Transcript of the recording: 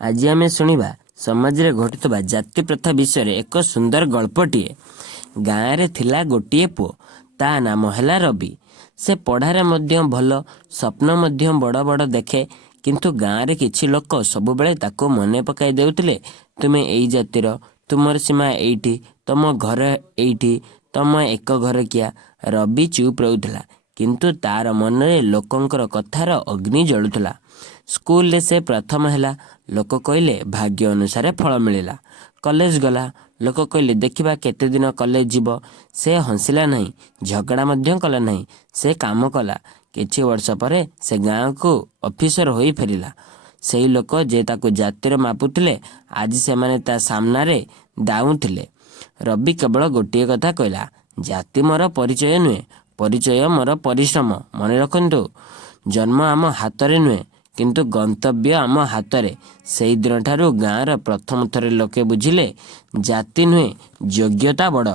आज आमे शुणिबा समाज रे घटुवा जाति प्रथा विषय रे एक सुंदर गल्पटीए। गाँव रे थिला गोटिए पुओ, ता नाम हैला रवि। से पढ़ारे मध्य भल, स्वप्न मध्य बड़ बड़ देखे, किंतु गाँव रे किछि लोक सबुबेले ताको मने पकाई देउतिले, तुमे एई जातिर, तुमर सीमा एइठी, तम घर एइठी, तम एक घर किया। रवि चुप रहुथिला, किंतु तार मन रे लोकंकर कथार अग्नि जलुथिला। स्कूल रे से प्रथम हैला, लोक कहले भाग्य अनुसार फल मिलिला। कॉलेज गला, लोक कहले देखिबा केते दिन कॉलेज जीव। से हंसिला नहीं, झगड़ा मध्य कला नहीं, से काम कला। किछि वर्ष परे से गाँव को ऑफिसर होई फेरिला। सेई लोक जे ताको जातिर मापुथिले, आज से माने ता सामना रे दाउथिले। रवि केवल गोटिए कथा कहला, जाति मोर परिचय नुहे, परिचय मोर परिश्रम। मन रखंतु, जन्म आम हाथ नुहे, किंतु गंतव्य आम हाथ। से दिन ठारू गाँव प्रथम थरे लोके बुझिले, जाति नुहे योग्यता बड़।